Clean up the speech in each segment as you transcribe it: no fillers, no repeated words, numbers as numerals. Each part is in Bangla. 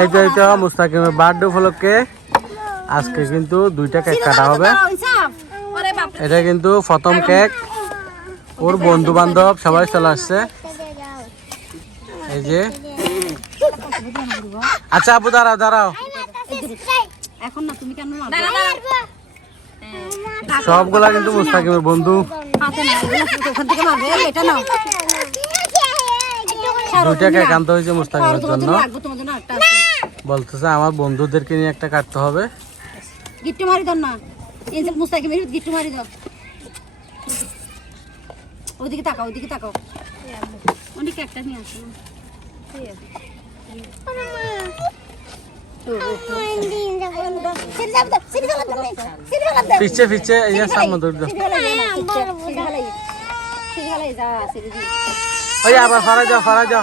এই তো মুস্তাকিমের বার্থডে উপলক্ষে আজকে কিন্তু 2টা কেক কাটা হবে। এটা কিন্তু প্রথম কেক, ওর বন্ধু বান্ধব সবাই চলে আসছে। এই যে আচ্ছা আপু দাঁড়াও সবগুলা কিন্তু মুস্তাকিমের বন্ধু। 2টা কেক আনতে হয়েছে মুস্তাকিমের জন্য, বলতেছে আমার বন্ধুদেরকে নিয়ে একটা কাটতে হবে। গিট্টু মারি দাও না, এই যে মুস্তাকিমের গিট্টু মারি দাও। ওদিকে তাকাও উনি কেকটা নিয়ে আসুন। পিছে সামনে দৌড় দাও। ওই আবার ফারা যাও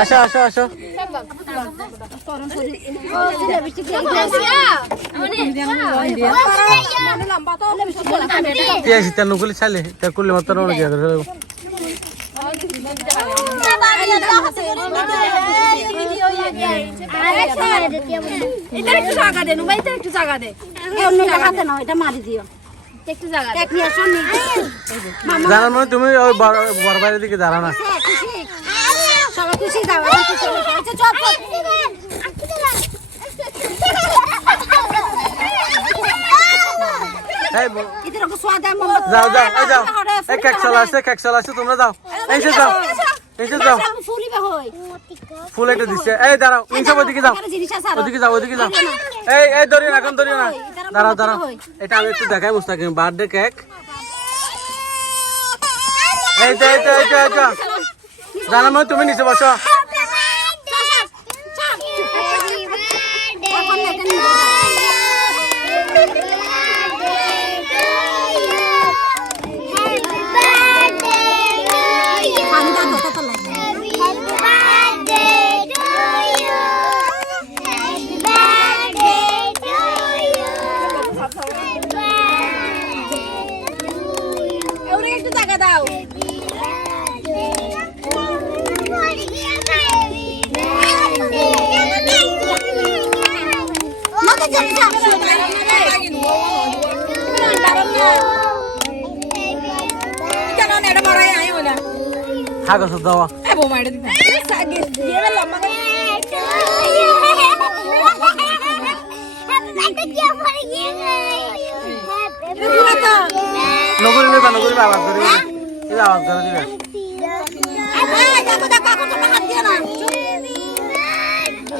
আসো নুকুলি ছালে তা করলে মাত্র অনেক জানার মানে তুমি ওই বড় বাইরের দিকে দাঁড়া না। যাও কেক চলা আছে তোমরা যাও। এই যাও ফুল একটা দিচ্ছে। এই দাঁড়াও ওদিকে যাও এই ধরিও না, এখন ধরিও না, দাঁড়াও এটা আমি একটু দেখাই মুস্তাকিম বার্থডে কেক। এই জানা মানে তুমি নিচে বসো। কাগজ দাও নগরী আওয়াজ করে দিবে।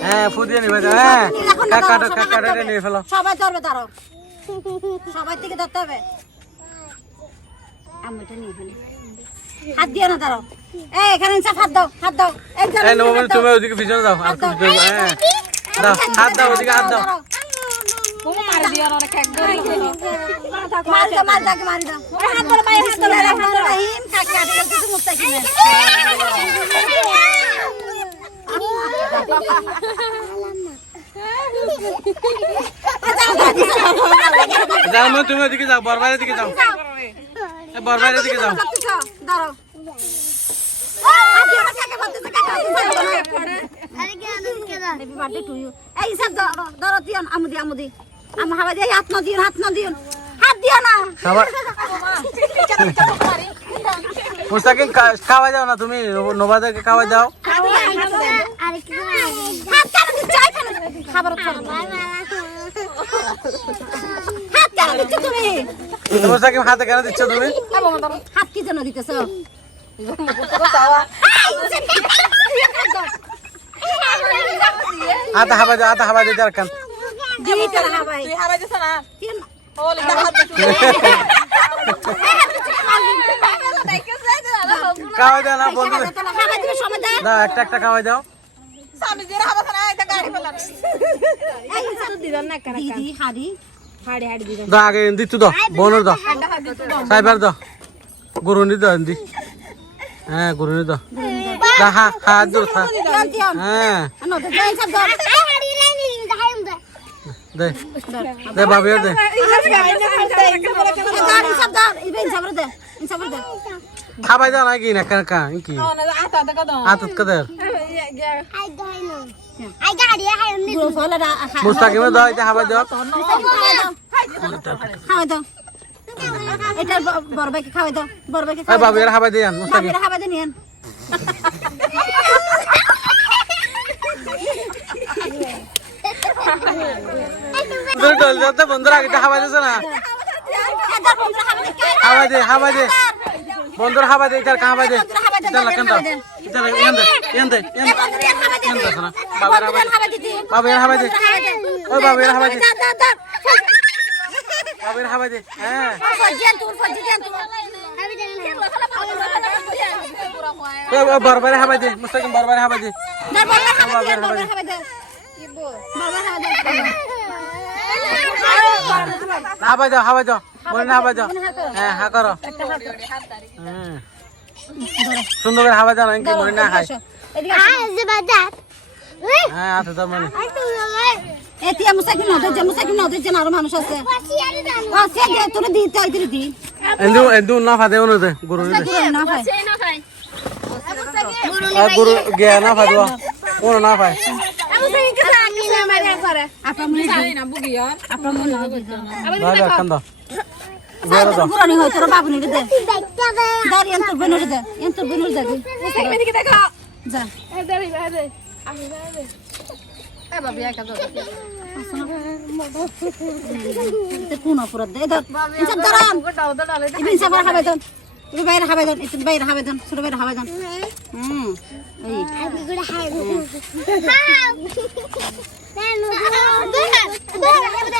হ্যাঁ ফুদিয়ে নিবে। হ্যাঁ কাকাটা নিয়ে ফেলো। সবাই ধরবে, দাঁড়াও সবাই থেকে ধরতে হবে। আমিটা নিয়ে ফেলি, হাত দিও না, দাঁড়াও। এই এখানে হাত দাও। এই নবমণি তুমি ওদিকে পিছনে যাও। আর তুমি হ্যাঁ দাও, হাত দাও ওদিকে, হাত দাও। মারি দিও না, কেক ধরে মারি দাও। হাত ধরে মায়ের হাত ধরে রহিম কাকে আটকে কিছু মুস্তাকিম। তুমি ওদিকে যাও, বরবাইরের দিকে যাও। বরবাইরের দিকে যাও। দাঁড়াও আমুদি আমার হাওয়া দিয়ে হাত না দিও না। মুস্তাকিম খাওয়াই দাও না, তুমি নবাদাকে খাওয়াই দাও। মুস্তাকিম হাতে কেন দিচ্ছ তুমি? হাত কি জন্য দিতেছ? আধা হাওয়া দিতে আর কান খাওয়াই দাও না বন্ধু, দাও একটা খাওয়াই দাও। আগে দিচ্ছু দাও, বোনের দাও, সাইবার দাও, গরুনি দাও এমনি। হ্যাঁ গরুনি দাও, হাত দূর থাক। হ্যাঁ দে দে বাবির দে খাবাই দা নাকি না কাকা কি আতত কাদের মুস্তাকিমে দাও এটা খাবাই দাও খাওয়াই দাও এটা বড় ভাইকে খাওয়াই দাও বড় ভাইকে এই বাবির খাবাই দেন মুস্তাকিম বাবির খাওয়াই দেন তোর ডল যাতে বন্ধুরা এটা খাবাই দিছ না খাবাই দে বন্ধুরা খাবাই দে এটা খাবাই দে এটা লাগান দাও এটা এন্ড শোনা বাবির খাবাই দে ওই বাবির খাবাই দে বাবির খাবাই দে হ্যাঁ বারবার খাবাই দে মুস্তাকিম বারবার খাবাই দে খাবাই দাও মনে না খাবাই দাও হ্যাঁ হা করো সুন্দর করে খাবাই দাও না কি মনে না খাই হ্যাঁ আছে তোর মনে এতিয়া মুসাকিম নদে আরো মানুষ আছে তোর দিতে আইতে দি এন্দু না ফাদে ওনো দে গুরু দে না ভাই আর গুরু গিয়া না ফাদো ওনো না ফাই দাদা কান্দা বেরো দাও পুরানি হয় তোর বাবু নিরে দে দাঁড়ি এন্তর বনুরে দে যা কোন অপরাধ দে দাঁড়ান সাবার খাবাই দেন বাইরে খাবাই দেন বাইরে খাবাই দেন ছোট বাইরে খাবাই দেন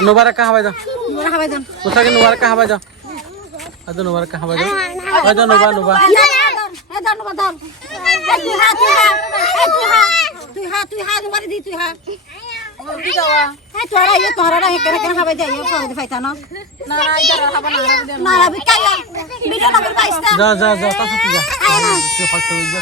নুবারে কা খাবাই দাও খাবাই দেন মুস্তাকি নুবারে কা খাবাই দাও আদু নুবারে কা খাবাই দাও আদু নুবা তুই হা মারি দি তুই হা তোরা কেন খাবাই দেয় ফাইতা না ভিডিও নম্বর পাইছ যা তা সুতি যা তুই ফাস্ট হই যা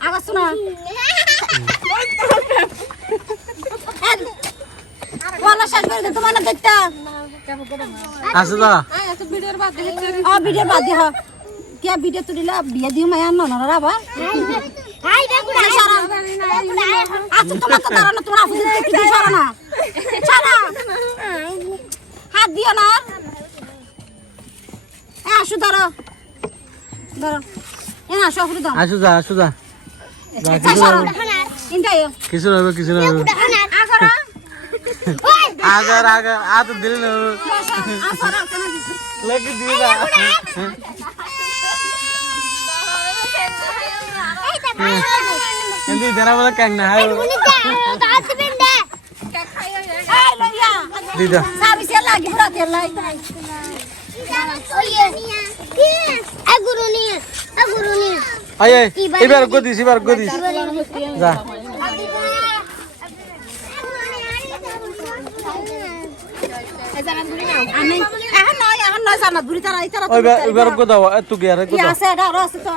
আবার শোনা শেষ করে দে তোমার না দেখতা আসো দা ভিডিও বাদ দি কে ভিডিও তুলিলা বিয়ে দিও মায়া ননরা আবার আচ্ছা তোমার তো দাঁড়ানো তোমার আফু দিতে কি সারা না সারা হাত দিও না আসো ধরো আসো আফু দাও আসো যা যা কিছু নবে আগার আ তো দিল না লাগি দিবা এন্দি জরা বলা কাং না হাই দিদা সাবি সে লাগি পুরা তেল লাই আয় এবার গদিস যা আমি এখন নয় জানা বুড়ি তারা এবার গদাও এত গিয়া রে গদাও আছে এটা আছে তো